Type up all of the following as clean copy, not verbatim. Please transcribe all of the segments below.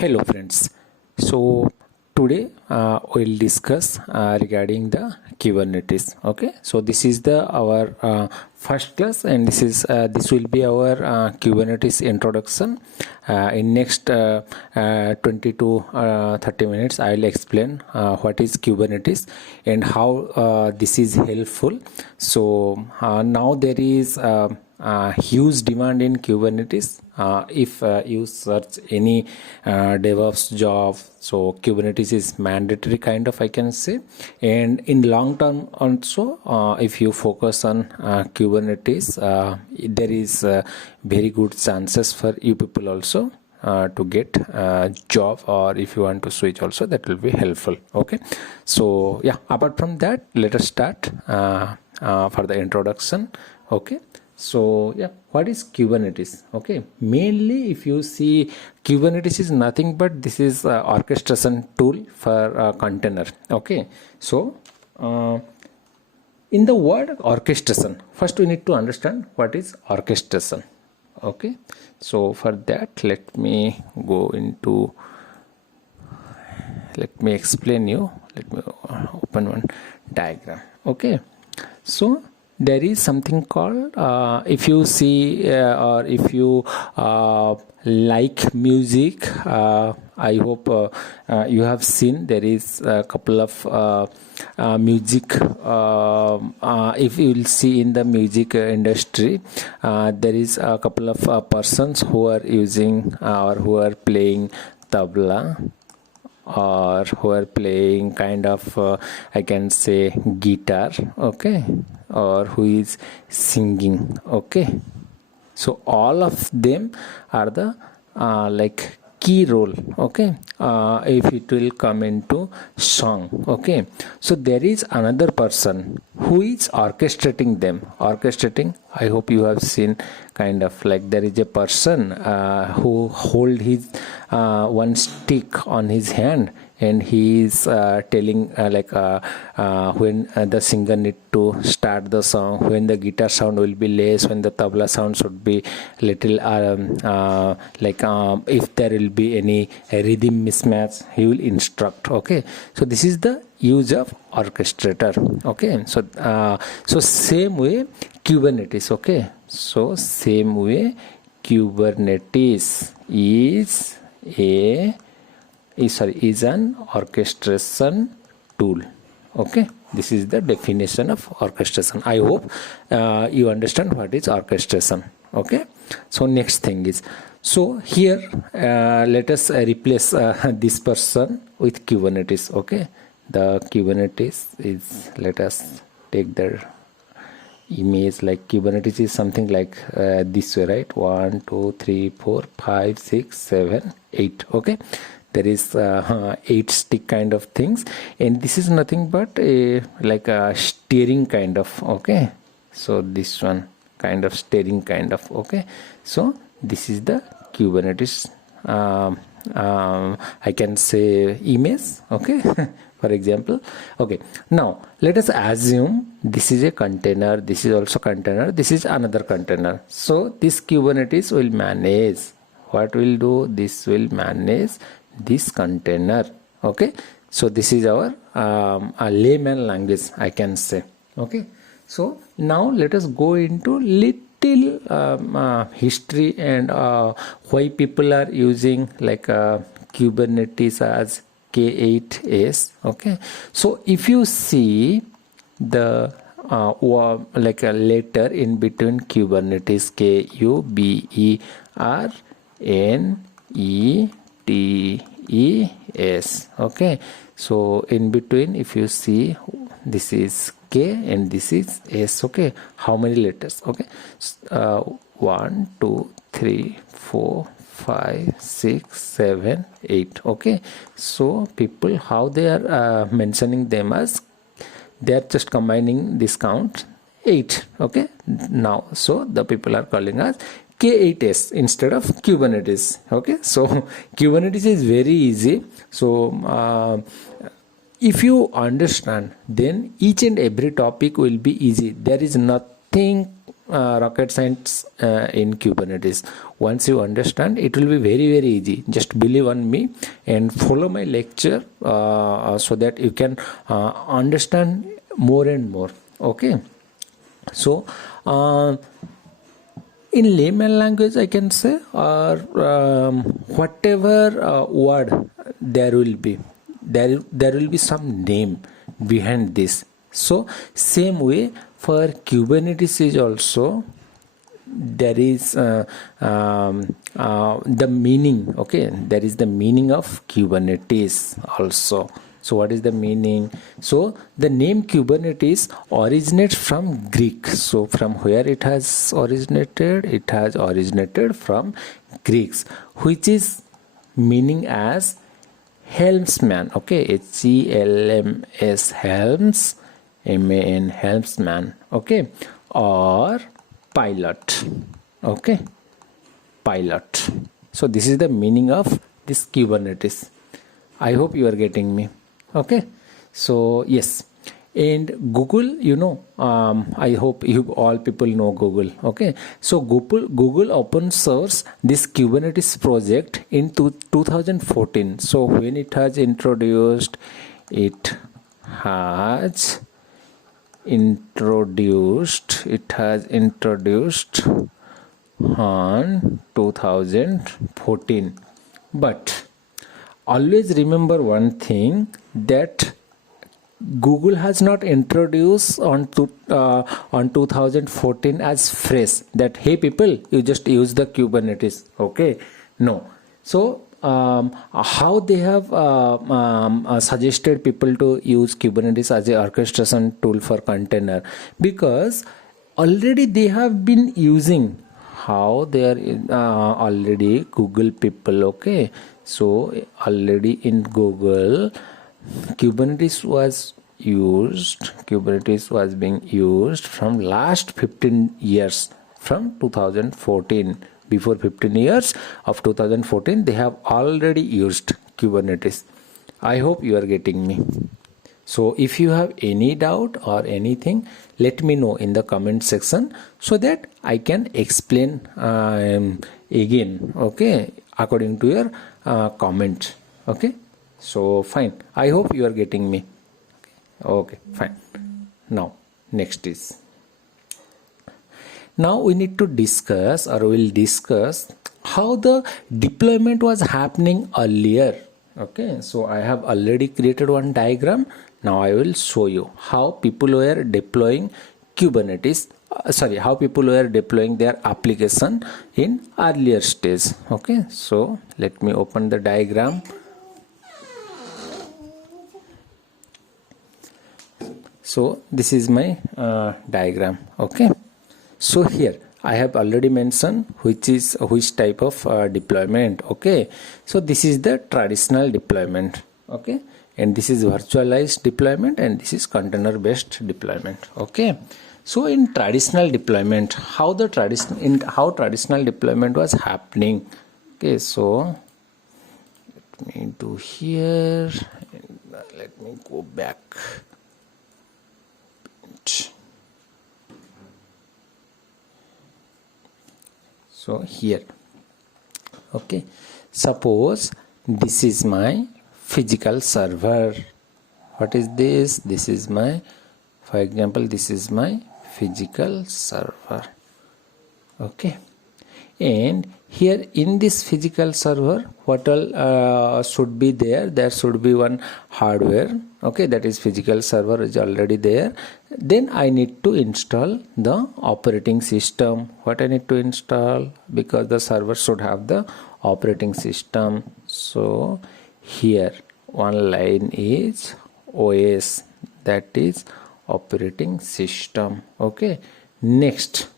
Hello friends. So today we'll discuss regarding the Kubernetes. Okay, so this is the our first class, and this will be our Kubernetes introduction. In next 20 to 30 minutes, I'll explain what is Kubernetes and how this is helpful. So now there is huge demand in Kubernetes. If you search any DevOps job, so Kubernetes is mandatory kind of, I can say. And in long term also, if you focus on Kubernetes, there is very good chances for you people also to get a job, or if you want to switch also, that will be helpful. Okay, so yeah, apart from that, let us start for the introduction. Okay, so yeah, what is Kubernetes? Okay, mainly if you see, Kubernetes is nothing but this is orchestration tool for container. Okay, so in the word orchestration, first we need to understand what is orchestration. Okay, so for that, let me explain you. Let me open one diagram. Okay, so there is something called if you see or if you like music, I hope you have seen there is a couple of music. If you will see in the music industry, there is a couple of persons who are using or who are playing tabla, or who are playing kind of I can say guitar. Okay, or who is singing. Okay, so all of them are the like key role. Okay, if it will come into song. Okay, so there is another person who is orchestrating them. Orchestrating, I hope you have seen, kind of like there is a person who hold his one stick on his hand, and he is telling when the singer need to start the song, when the guitar sound will be less, when the tabla sound should be little if there will be any rhythm mismatch, he will instruct. Okay, so this is the use of orchestrator. Okay, so same way Kubernetes. Okay, so same way Kubernetes is an orchestration tool. Okay, this is the definition of orchestration. I hope you understand what is orchestration. Okay, so next thing is, so here let us replace this person with Kubernetes. Okay, the Kubernetes is, let us take the image, like Kubernetes is something like this way, right? 1 2 3 4 5 6 7 8. Okay, there is 8 stick kind of things, and this is nothing but like a steering kind of. Okay, so this one kind of steering kind of. Okay, so this is the Kubernetes I can say image. Okay, for example. Okay, now let us assume this is a container, this is also container, this is another container. So this Kubernetes will manage, what will do, this will manage this container. Okay, so this is our a layman language, I can say. Okay, so now let us go into little history and why people are using like Kubernetes as K8s. Okay, so if you see the like a letter in between Kubernetes, Kubernetes. Okay, so in between, if you see, this is K and this is S. Okay, how many letters? Okay, 1 2 3 4 5 6 7 8. Okay, so people, how they are mentioning them as, they are just combining this count 8. Okay, now so the people are calling us K8s instead of Kubernetes. Okay, so Kubernetes is very easy. So if you understand, then each and every topic will be easy. There is nothing rocket science in Kubernetes. Once you understand, it will be very easy. Just believe on me and follow my lecture so that you can understand more and more. Okay, so in layman language I can say, or whatever word there will be, there will be some name behind this. So same way for Kubernetes is also there is the meaning. Okay, there is the meaning of Kubernetes also. So what is the meaning? So the name Kubernetes originates from Greek. So from where it has originated? It has originated from Greeks, which is meaning as helmsman. Okay, HELMS, helms, MAN, helmsman. Okay, or pilot. Okay, pilot. So this is the meaning of this Kubernetes. I hope you are getting me. Okay, so yes, and Google, you know, I hope you all people know Google. Okay, so Google open source this Kubernetes project in 2014. So when it has introduced on 2014. But always remember one thing, that Google has not introduced on 2014 as fresh, that hey people, you just use the Kubernetes. Okay, no. So how they have suggested people to use Kubernetes as a orchestration tool for container, because already they have been using, how they are already Google people. Okay, so already in Google Kubernetes was being used from last 15 years, from 2014. Before 15 years of 2014 they have already used Kubernetes. I hope you are getting me. So if you have any doubt or anything, let me know in the comment section so that I can explain again, okay, according to your comment. Okay, so fine, I hope you are getting me. Okay, fine. Now next is, now we need to discuss, or we'll discuss how the deployment was happening earlier. Okay, so I have already created one diagram. Now I will show you how people were deploying Kubernetes, how people were deploying their application in earlier stage. Okay, so let me open the diagram. So this is my diagram. Okay, so here I have already mentioned which type of deployment. Okay, so this is the traditional deployment. Okay, and this is virtualized deployment, and this is container based deployment. Okay, so in traditional deployment, how traditional deployment was happening. Okay, so let me do here, and let me go back. So here, okay, suppose this is my physical server. What is this? This is my, for example, this is my physical server. Okay, and here in this physical server, what all should be there? There should be one hardware. Okay, that is physical server is already there. Then I need to install the operating system. What I need to install? Because the server should have the operating system. So here one line is OS, that is operating system. Okay, next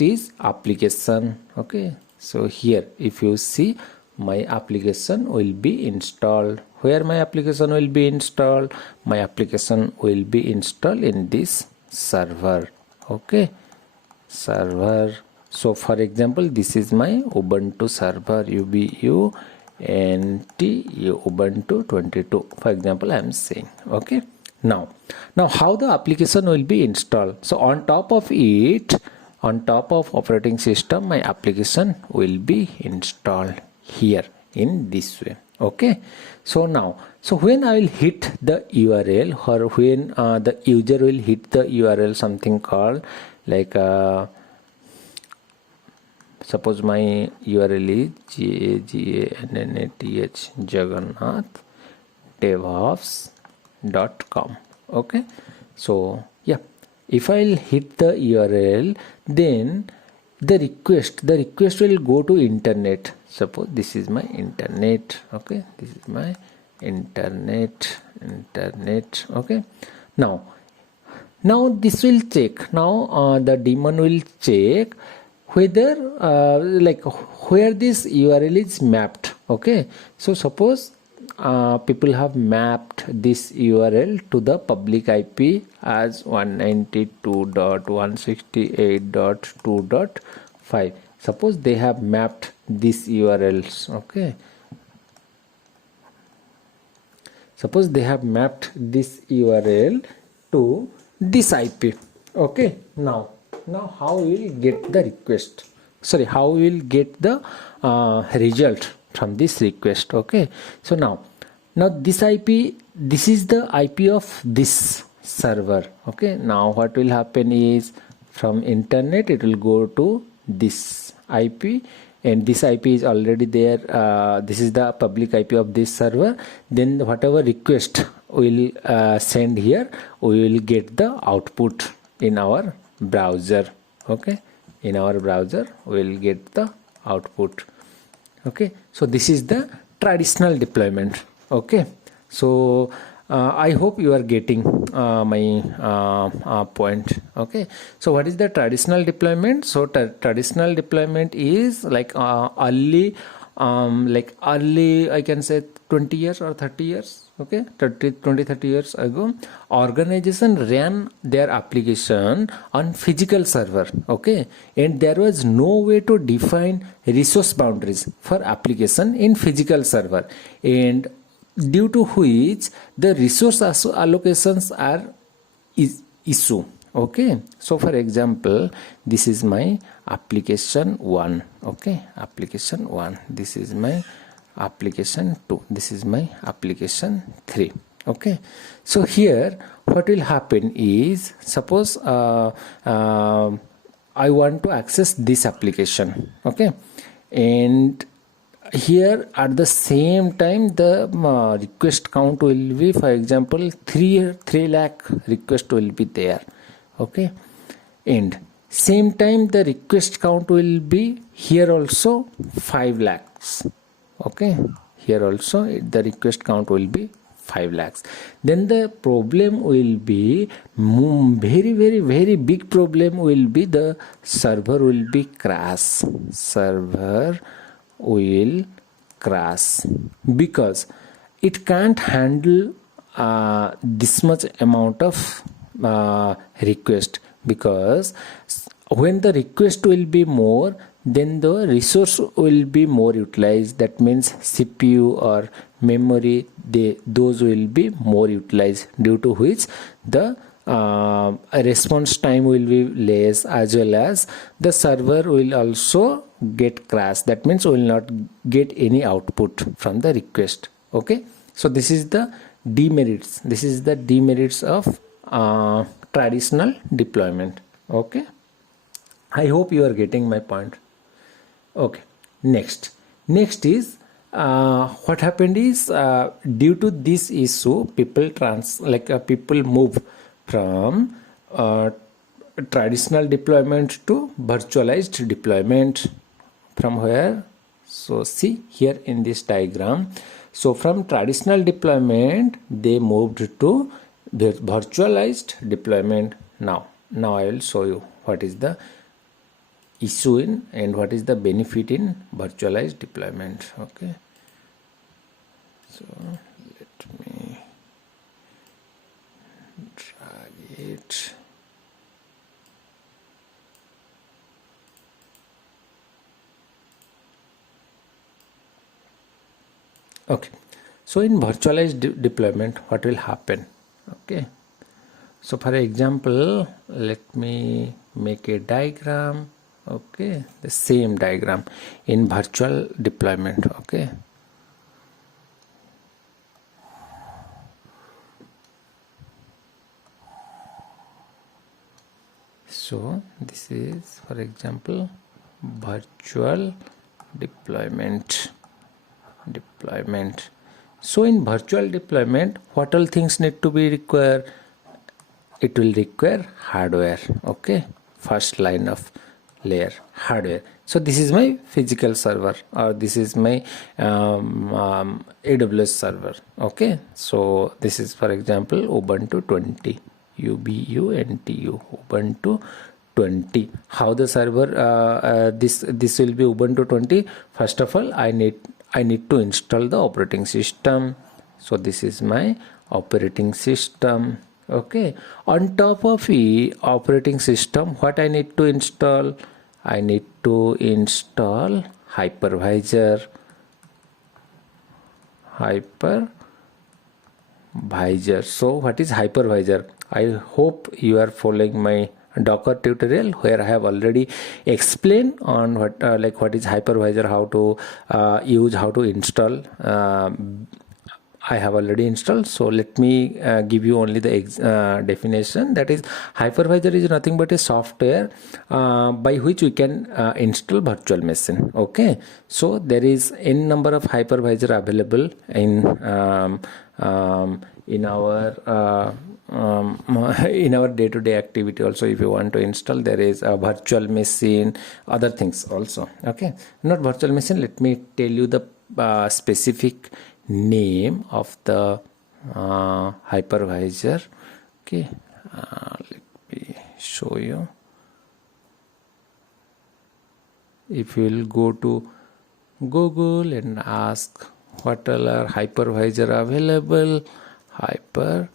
is application. Okay, so here if you see, my application will be installed. Where my application will be installed? My application will be installed in this server. Okay, server. So for example, this is my Ubuntu server, UBU NT Ubuntu 22, for example I am saying. Okay, now how the application will be installed? So on top of it, on top of operating system my application will be installed here in this way. Okay, so now, so when I will hit the URL, or when the user will hit the URL, something called like suppose my URL is Jagannath DEVOPS.com. okay, so yeah, if I'll hit the URL, then the request will go to internet. Suppose this is my internet. Okay, this is my internet. Okay, now this will check. Now the daemon will check whether like where this URL is mapped. Okay, so suppose people have mapped this URL to the public IP as 192.168.2.5. suppose they have mapped these URLs. Okay, suppose they have mapped this URL to this IP. Okay, now how we will get the request, sorry, how we will get the result from this request. Okay, so now this IP, this is the IP of this server. Okay, now what will happen is from internet it will go to this IP, and this IP is already there. This is the public IP of this server. Then whatever request will send here, we will get the output in our browser. Okay, in our browser we will get the output. Okay, so this is the traditional deployment. Okay, so I hope you are getting my point. Okay, so what is the traditional deployment? So traditional deployment is like early I can say 20 years or 30 years. Okay, 20-30 years ago, organization ran their application on physical server. Okay, and there was no way to define resource boundaries for application in physical server, and due to which the resource allocations are issue. Okay, so for example, this is my application 1. Okay, application 1, this is my application 2, this is my application 3. Okay, so here what will happen is, suppose I want to access this application. Okay, and here at the same time the request count will be, for example, 3 lakh request will be there. Okay, and same time the request count will be here also 5 lakhs. Okay, here also the request count will be 5 lakhs. Then the problem will be very big problem will be the server will be crash. Server will crash because it can't handle this much amount of request, because when the request will be more, then the resource will be more utilized. That means CPU or memory, those will be more utilized, due to which the response time will be less, as well as the server will also get crashed. That means we will not get any output from the request. Okay, so this is the demerits. This is the demerits of traditional deployment. Okay, I hope you are getting my point. Okay, next is what happened is due to this issue, people move from traditional deployment to virtualized deployment. From where? So see here in this diagram. So from traditional deployment they moved to the virtualized deployment. Now I will show you what is the issue in and what is the benefit in virtualized deployment. Okay, so let me drag it. Okay, so in virtualized deployment what will happen? Okay, so for example, let me make a diagram. Okay, the same diagram in virtual deployment. Okay, so this is, for example, virtual deployment. So in virtual deployment, what all things need to be required? It will require hardware. Okay, first line of layer, hardware. So this is my physical server, or this is my AWS server. Okay, so this is, for example, Ubuntu 20, Ubuntu Ubuntu 20. How the server this will be Ubuntu 20. First of all, I need to install the operating system. So this is my operating system. Okay, on top of the operating system, what I need to install? I need to install hypervisor. So what is hypervisor? I hope you are following my Docker tutorial where I have already explained on what is hypervisor, how to use, how to install. I have already installed, so let me give you only the definition. That is, hypervisor is nothing but a software by which we can install virtual machine. Okay, so there is n number of hypervisor available in our day-to-day activity. Also, if you want to install, there is a virtual machine, other things also. Okay, not virtual machine, let me tell you the specific name of the hypervisor. Okay, let me show you. If you will go to Google and ask what all are hypervisor available, hypervisor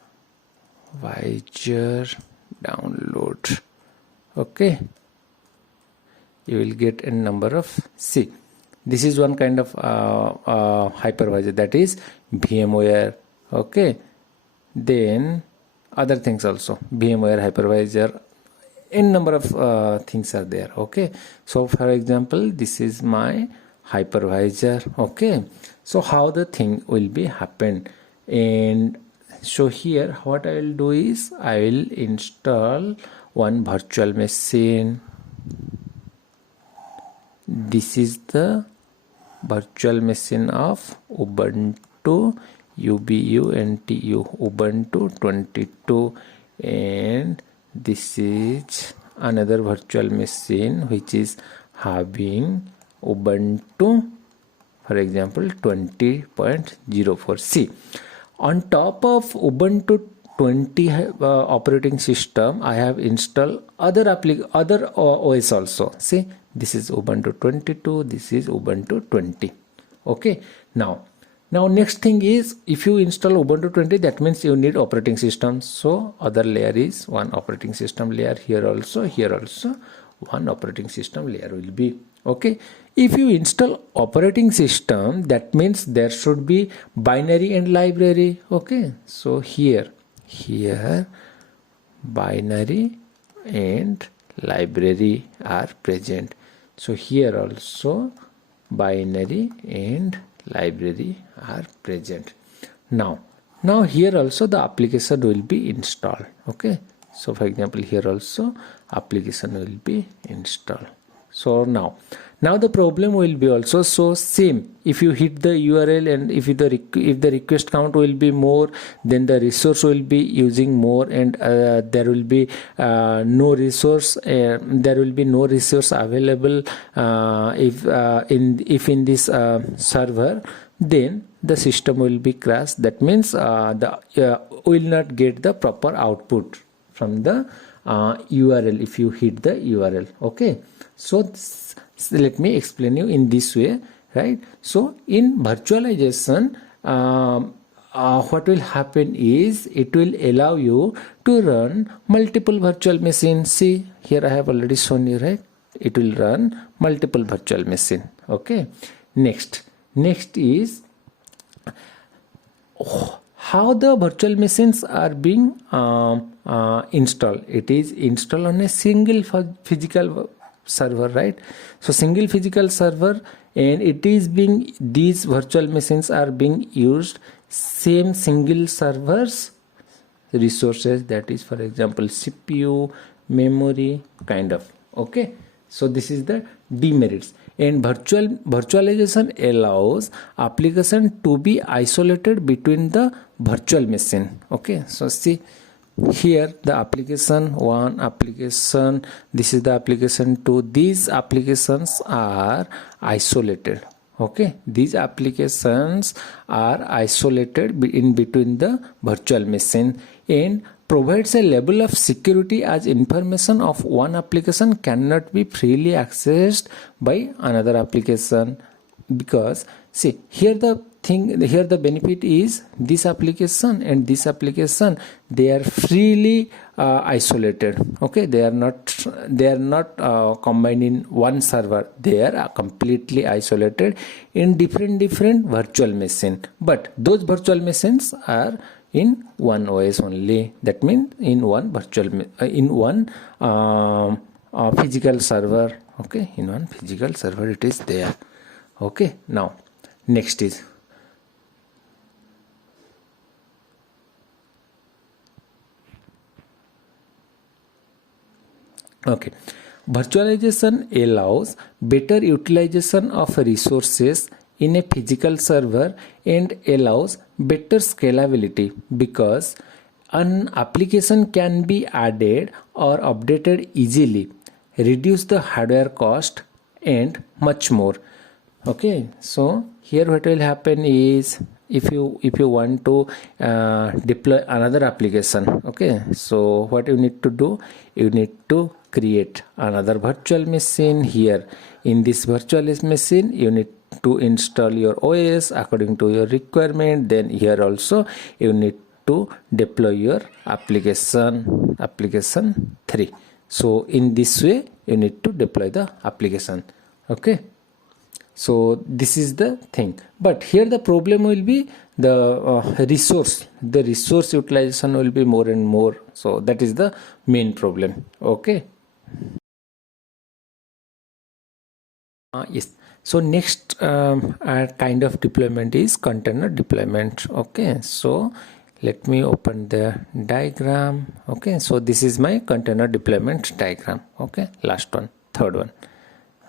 download. Okay, you will get a number of C. This is one kind of hypervisor, that is VMware. Okay, then other things also, VMware hypervisor, n number of things are there. Okay, so for example, this is my hypervisor. Okay, so how the thing will be happen, and so here what I will do is I will install one virtual machine. This is the virtual machine of Ubuntu Ubuntu 22, and this is another virtual machine which is having Ubuntu, for example, 20.04c. On top of Ubuntu 20 operating system, I have installed other OS also. See, this is Ubuntu 22, this is Ubuntu 20. Okay, now next thing is, if you install Ubuntu 20, that means you need operating system. So other layer is one operating system layer. Here also one operating system layer will be. Okay, if you install operating system, that means there should be binary and library. Okay, so here binary and library are present. So here also binary and library are present. Now here also the application will be installed. Okay, so for example, here also application will be installed. So now the problem will be also so same. If you hit the URL and if the request count will be more, then the resource will be using more, and there will be no resource. There will be no resource available if in this server. Then the system will be crashed. That means will not get the proper output from the URL if you hit the URL. Okay, so let me explain you in this way, right? So in virtualization, what will happen is it will allow you to run multiple virtual machines. See, here I have already shown you, right? It will run multiple virtual machine. Okay, next is how the virtual machines are being installed. It is installed on a single physical server, right? So single physical server, and it is being, these virtual machines are being used same single servers resources, that is for example CPU, memory, kind of. Okay, so this is the demerits. And virtualization allows application to be isolated between the virtual machine. Okay, so see here the application 1, application, this is the application 2, these applications are isolated. Okay, these applications are isolated in between the virtual machine, and provides a level of security as information of one application cannot be freely accessed by another application. Because see here the thing, here the benefit is this application and this application, they are freely isolated. Okay, they are not combined in one server, they are completely isolated in different virtual machine, but those virtual machines are in one OS only. That means in one physical server. Okay, in one physical server it is there. Okay, now next is okay, virtualization allows better utilization of resources in a physical server and allows better scalability, because an application can be added or updated easily, reduce the hardware cost, and much more. Okay, so here what will happen is, if you want to deploy another application, okay, so what you need to do, you need to create another virtual machine. Here in this virtual machine you need to install your OS according to your requirement. Then here also you need to deploy your application 3. So in this way you need to deploy the application. Okay, so this is the thing, but here the problem will be the resource utilization will be more and more. So that is the main problem. Okay. Yes, so next kind of deployment is container deployment. Okay, so let me open the diagram. Okay, so this is my container deployment diagram. Okay, last one, third one,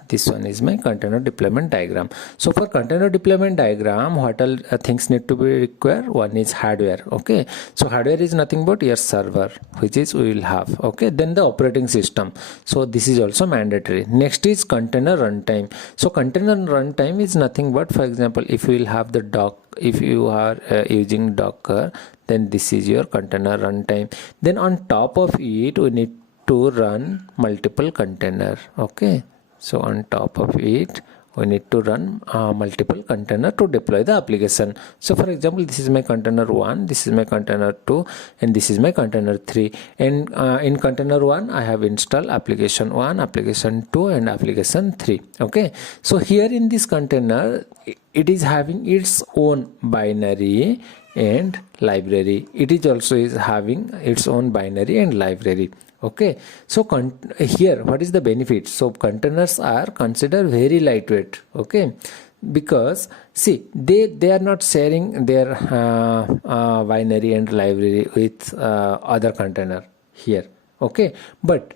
this one is my container deployment diagram. So for container deployment diagram, what all things need to be required? One is hardware. Okay, so hardware is nothing but your server, which is we will have. Okay, then the operating system, so this is also mandatory. Next is container runtime. So container runtime is nothing but, for example, if you will have the if you are using Docker, then this is your container runtime. Then on top of it we need to run multiple container. Okay, so on top of it we need to run multiple container to deploy the application. So for example, this is my container 1, this is my container 2, and this is my container 3. And in container 1 I have installed application 1, application 2, and application 3. Okay, so here in this container it is having its own binary and library. It is also is having its own binary and library. Okay, so here what is the benefit? So containers are considered very lightweight. Okay, because see they are not sharing their binary and library with other container here. Okay, but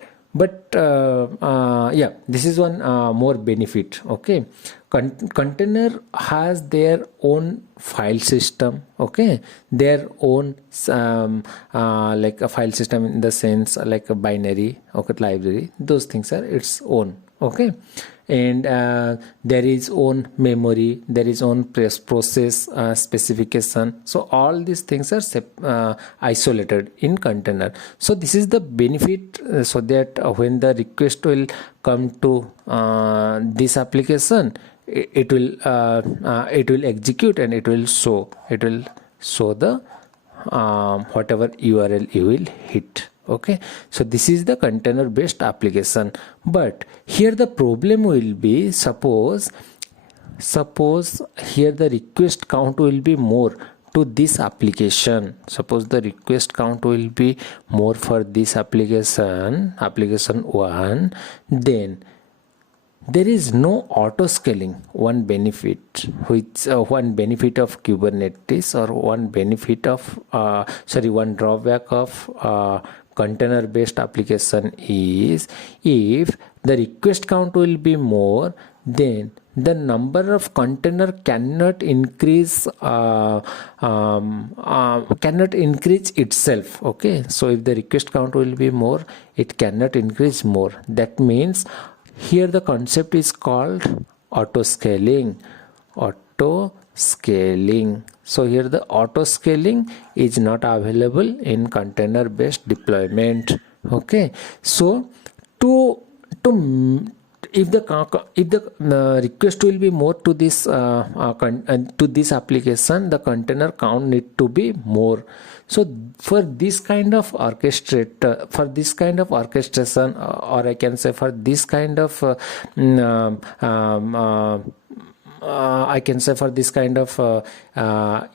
yeah, this is one more benefit. Okay, container has their own file system. Okay, their own like a file system in the sense like a binary, okay, library, those things are its own. Okay, and there is own memory, there is own process specification. So all these things are isolated in container. So this is the benefit, so that when the request will come to this application, it will execute and it will show the whatever URL you will hit. Okay, so this is the container based application. But here the problem will be, suppose here the request count will be more to this application. Suppose the request count will be more for this application 1, then there is no auto scaling. One benefit of Kubernetes, or one drawback of container based application is, if the request count will be more, then the number of container cannot increase itself. Okay, so if the request count will be more, it cannot increase more. That means here the concept is called auto scaling. So here the auto scaling is not available in container based deployment. Okay, so if the request will be more to this application, the container count need to be more. So for this kind of orchestration, or I can say for this kind of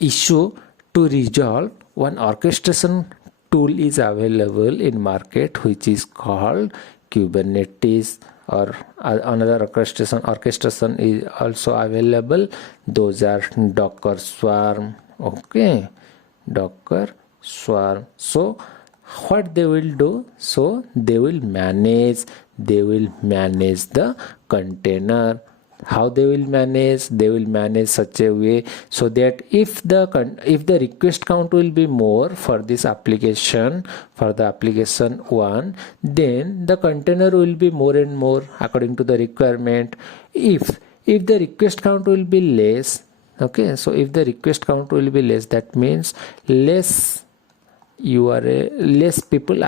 issue to resolve, one orchestration tool is available in market, which is called Kubernetes, or another orchestration is also available. Those are Docker Swarm. Okay, Docker Swarm. So what they will do, so they will manage the container. How they will manage such a way so that if the request count will be more for this application, for the application 1, then the container will be more and more according to the requirement. If the request count will be less, okay, so if the request count will be less, that means less people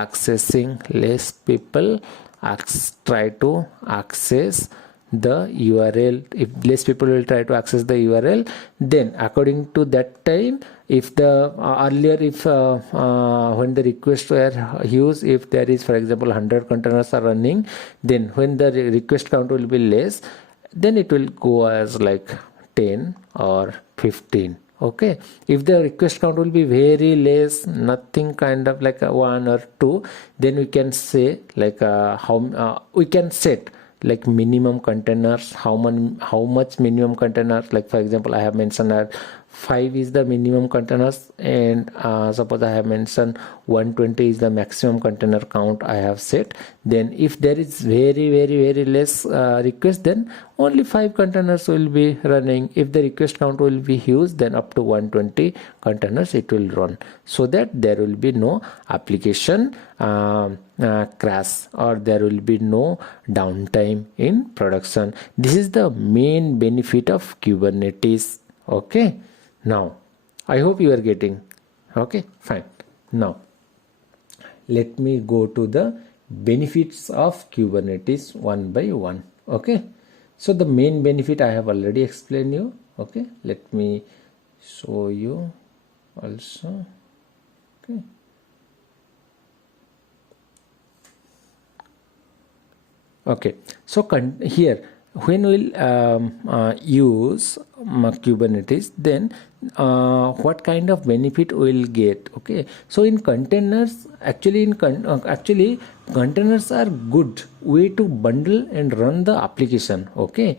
try to access the URL. If less people will try to access the URL, then according to that time, if the when the requests were used, if there is, for example, 100 containers are running, then when the request count will be less, then it will go as like 10 or 15. Okay, if the request count will be very less, nothing, kind of like 1 or 2, then we can say like we can set like minimum containers, how much minimum containers. Like for example, I have mentioned that 5 is the minimum containers, and suppose I have mentioned 120 is the maximum container count I have set. Then if there is very less request, then only 5 containers will be running. If the request count will be huge, then up to 120 containers it will run, so that there will be no application crash, or there will be no downtime in production. This is the main benefit of Kubernetes. Okay, now I hope you are getting. Okay, fine. Now let me go to the benefits of Kubernetes one by one. Okay, so the main benefit I have already explained you. Okay, let me show you also. Okay, okay, so here when we'll use Kubernetes, then what kind of benefit we'll get. Okay, so in containers, actually containers are good way to bundle and run the application. Okay,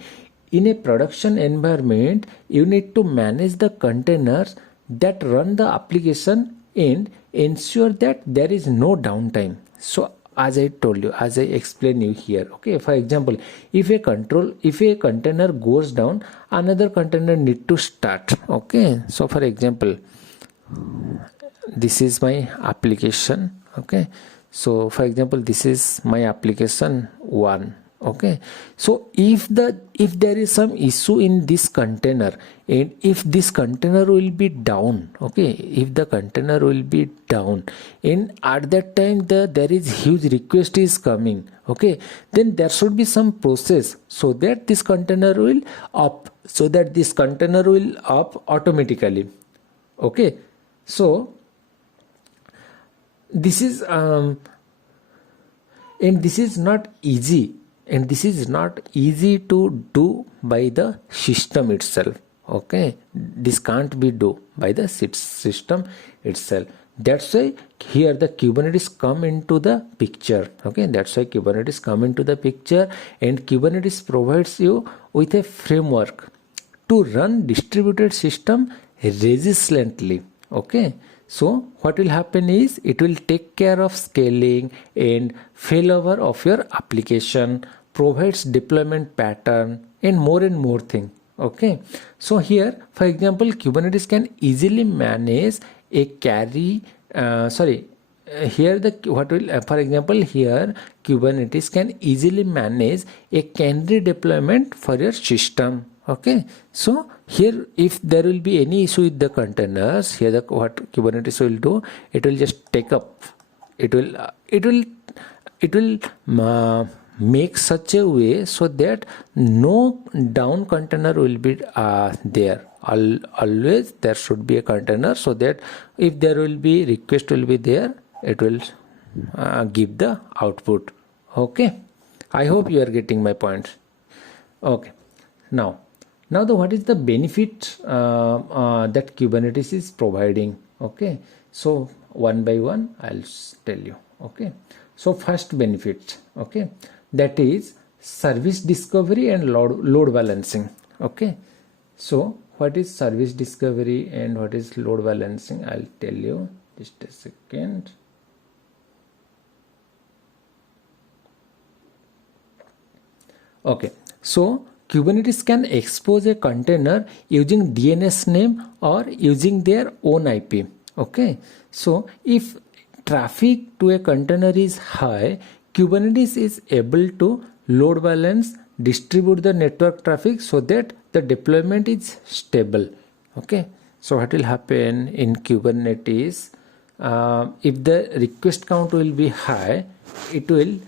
in a production environment, you need to manage the containers that run the application and ensure that there is no downtime. So as I told you, as I explained you here, okay, for example, if a container goes down, another container need to start. Okay, so for example, this is my application. Okay, so for example, this is my application 1. Okay, so if there is some issue in this container, and if this container will be down, okay, if the container will be down, and at that time there is huge request is coming, okay, then there should be some process so that this container will up automatically. Okay, so this is and this is not easy. And this is not easy to do by the system itself. Okay, this can't be do by the system itself. That's why here the Kubernetes come into the picture. Okay, that's why Kubernetes come into the picture, and Kubernetes provides you with a framework to run distributed system resiliently. Okay, so what will happen is it will take care of scaling and failover of your application, provides deployment pattern, and more thing. Okay, so here for example Kubernetes can easily manage a carry here the what will for example here Kubernetes can easily manage a canary deployment for your system. Okay, so here if there will be any issue with the containers, here the what Kubernetes will do, it will just take up, it will make such a way so that no down container will be there. Always there should be a container, so that if there will be request will be there, it will give the output. Okay, I hope you are getting my point. Okay, now what is the benefit that Kubernetes is providing? Okay, so one by one I'll tell you. Okay, so first benefit, okay, that is service discovery and load balancing. Okay, so what is service discovery and what is load balancing? I'll tell you, just a second. Okay, so Kubernetes can expose a container using DNS name or using their own IP. Okay, so if traffic to a container is high, Kubernetes is able to load balance, distribute the network traffic so that the deployment is stable. Okay, so what will happen in Kubernetes, if the request count will be high, it will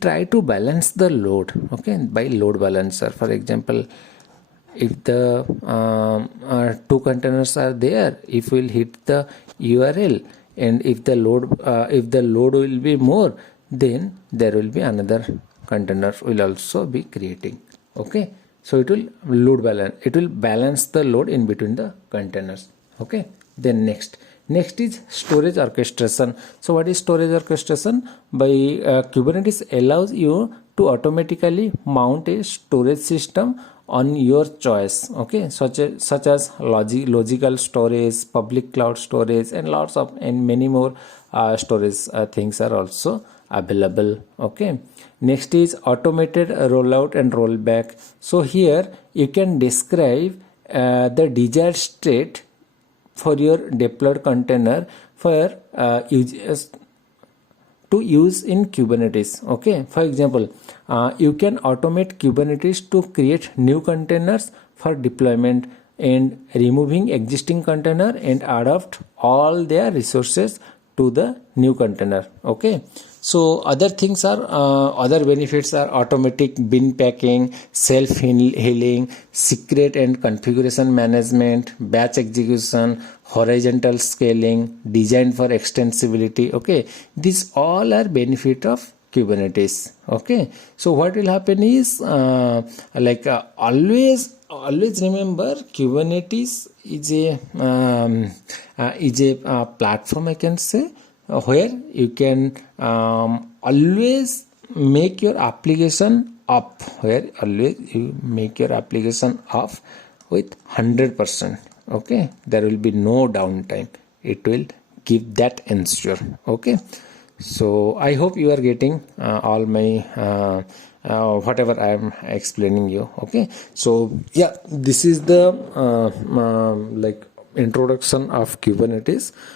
try to balance the load, okay, by load balancer. For example, if the two containers are there, if we'll hit the URL, and if the load will be more, then there will be another container will also be creating. Okay, so it will balance the load in between the containers. Okay, then next is storage orchestration. So what is storage orchestration? By Kubernetes allows you to automatically mount a storage system on your choice. Okay, such as logical storage, public cloud storage, and many more storage things are also available. Okay, next is automated rollout and rollback. So here you can describe the desired state for your deployed container for to use in Kubernetes. Okay, for example, you can automate Kubernetes to create new containers for deployment and removing existing container and adapt all their resources to the new container. Okay, so other things are other benefits are automatic bin packing, self healing, secret and configuration management, batch execution, horizontal scaling, designed for extensibility. Okay, these all are benefit of Kubernetes. Okay, so what will happen is always remember Kubernetes is a platform, I can say, where you can always make your application up, where always you make your application up with 100%. Okay, there will be no downtime. It will give that ensure. Okay, so I hope you are getting all my whatever I am explaining you. Okay, so yeah, this is the introduction of Kubernetes.